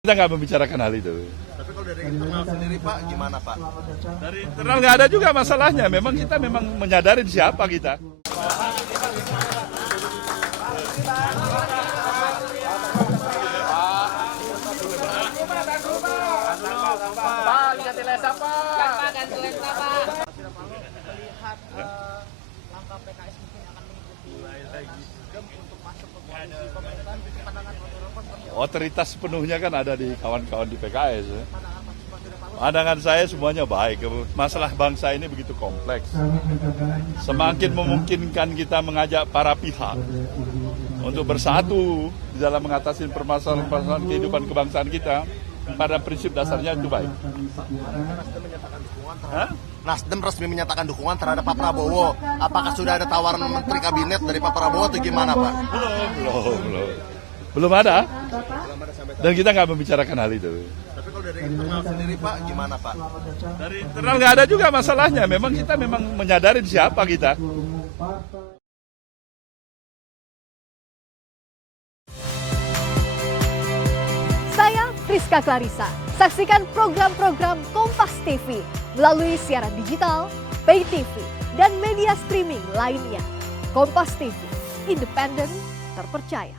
Kita nggak membicarakan hal itu. Tapi kalau dari internal sendiri Pak, gimana Pak? Dari internal nggak ada juga masalahnya. Memang kita menyadari siapa kita. Pak, lihat Elesa Pak. Ganti Lesna Pak. Melihat langkah PKS mungkin akan mengikuti Nasdem untuk masuk ke koalisi pemerintahan, pandangan Pak Nurul seperti apa? Otoritas sepenuhnya kan ada di kawan-kawan di PKS. Ya. Pandangan Pak Surya Paloh? Pandangan saya semuanya baik. Masalah bangsa ini begitu kompleks. Semakin memungkinkan kita mengajak para pihak untuk bersatu di dalam mengatasi permasalahan kehidupan kebangsaan kita, pada prinsip dasarnya itu baik. Nasdem menyatakan dukungan terhadap Nasdem resmi menyatakan dukungan terhadap Pak Prabowo. Apakah sudah ada tawaran menteri kabinet dari Pak Prabowo atau gimana Pak? Belum ada. Dan kita nggak membicarakan hal itu. Tapi kalau dari internal sendiri Pak, gimana Pak? Dari internal nggak ada juga masalahnya. Memang kita menyadari siapa kita. Saya Friska Clarissa. Saksikan program-program Kompas TV melalui siaran digital, pay TV, dan media streaming lainnya. Kompas TV, independen, terpercaya.